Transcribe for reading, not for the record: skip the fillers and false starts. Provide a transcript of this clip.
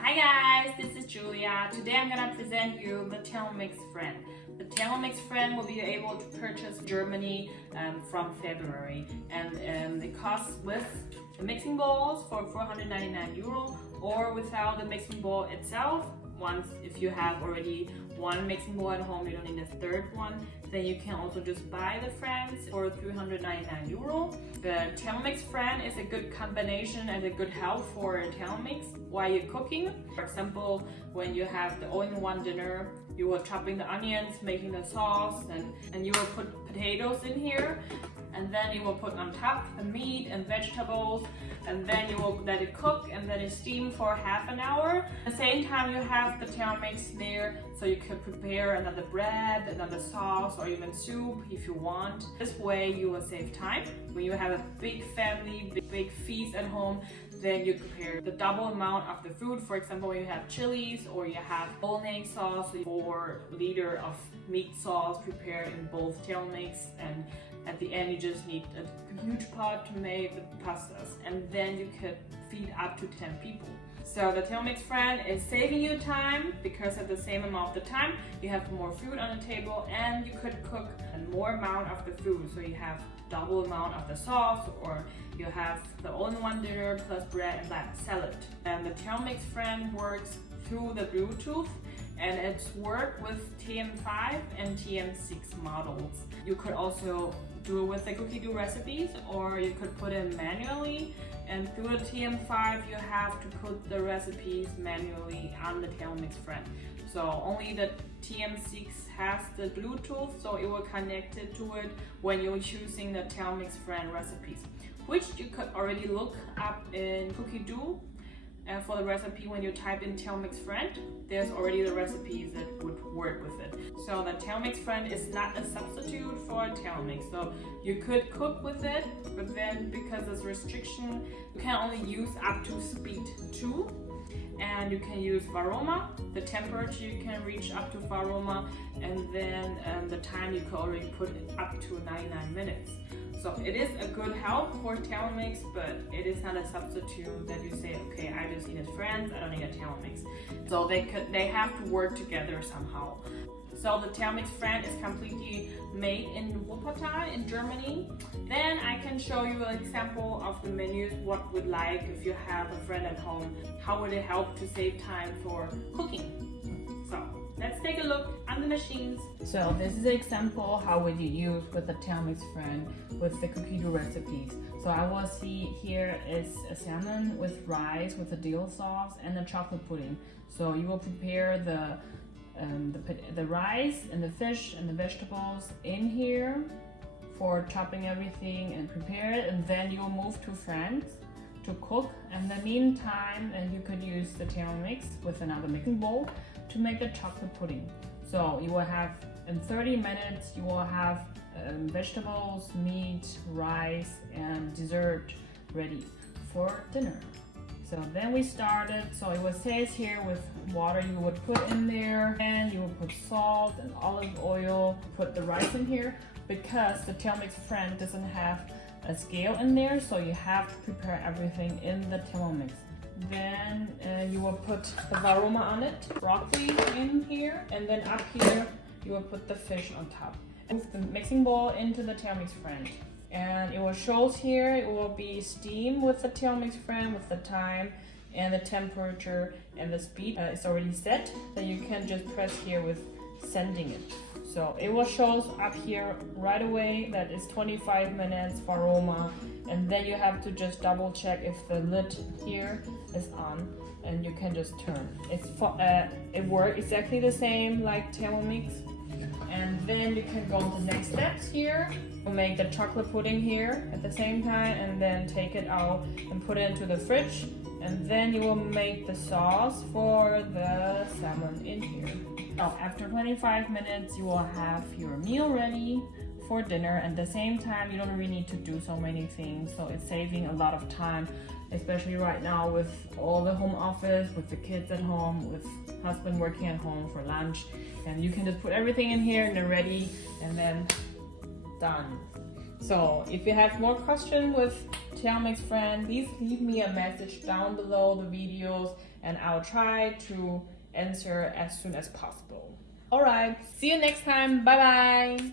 Hi guys, this is Julia. Today I'm gonna present you the Thermomix Friend. The Thermomix Friend will be able to purchase in Germany from February, and it costs with the mixing bowls for €499 or without the mixing bowl itself. Once, if you have already one mixing bowl at home, you don't need a third one, then you can also just buy the Friends for €399. The Thermomix Friend is a good combination and a good help for Thermomix while you're cooking. For example, when you have the all-in-one dinner, you are chopping the onions, making the sauce, and you will put potatoes in here, and then you will put on top the meat and vegetables, and then you will let it cook and let it steam for half an hour. At the same time, you have the Thermomix there, so you can prepare another bread, another sauce, or even soup if you want. This way you will save time. When you have a big family, big feast at home, then you prepare the double amount of the food. For example, when you have chilies or you have bolognese sauce, 4 liters of meat sauce prepared in both Thermomix, and at the end you just need a huge pot to make the pastas, and then you could feed up to 10 people. So the Thermomix Friend is saving you time because at the same amount of the time you have more food on the table, and you could cook a more amount of the food. So you have double amount of the sauce, or you have the all-in-one dinner plus bread and that salad. And the Thermomix Friend works through the Bluetooth, and it's worked with TM5 and TM6 models. You could also do it with the cookie dough recipes, or you could put it manually. And through the TM5, you have to put the recipes manually on the Thermomix Friend. So only the TM6 has the Bluetooth, so it will connect it to it when you're choosing the Thermomix Friend recipes, which you could already look up in cookie dough. And for the recipe, when you type in Thermomix Friend, there's already the recipes that would work with it. So the Thermomix Friend is not a substitute for Thermomix. So you could cook with it, but then because there's restriction, you can only use up to speed 2. And you can use Varoma, the temperature you can reach up to Varoma, and then the time you can already put it up to 99 minutes. So it is a good help for Thermomix, but it is not a substitute that you say, okay, I just need a Friend, I don't need a Thermomix. So they have to work together somehow. So the Thermomix Friend is completely made in Wuppertal in Germany. Then I can show you an example of the menus, what would like if you have a friend at home, how would it help to save time for cooking. So let's take a look on the machines. So this is an example how would you use with the Thermomix Friend with the cookie dough recipes. So I will see here is a salmon with rice with a dill sauce and a chocolate pudding. So you will prepare the rice and the fish and the vegetables in here for chopping everything and prepare it, and then you'll move to Friends to cook. In the meantime, and you could use the Thermomix with another mixing bowl to make the chocolate pudding. So you will have in 30 minutes you will have vegetables, meat, rice, and dessert ready for dinner. So then we started, so it was says here with water you would put in there, and you would put salt and olive oil, put the rice in here, because the Thermomix Friend doesn't have a scale in there, so you have to prepare everything in the Thermomix. Then you will put the Varoma on it, broccoli in here, and then up here you will put the fish on top. Move the mixing bowl into the Thermomix Friend. And it will show here, it will be steam with the Thermomix Friend with the time and the temperature and the speed. It's already set, then you can just press here with sending it. So it will show up here right away that it's 25 minutes for Varoma, and then you have to just double check if the lid here is on, and you can just turn. It works exactly the same like Thermomix. And then you can go to the next steps here. We'll make the chocolate pudding here at the same time, and then take it out and put it into the fridge. And then you will make the sauce for the salmon in here. Now, after 25 minutes, you will have your meal ready for dinner. At the same time, you don't really need to do so many things, so it's saving a lot of time, especially right now with all the home office, with the kids at home, with husband working at home for lunch. And you can just put everything in here and they're ready, and then done. So if you have more questions with Thermomix Friend, please leave me a message down below the videos, and I'll try to answer as soon as possible. Alright, see you next time. Bye bye.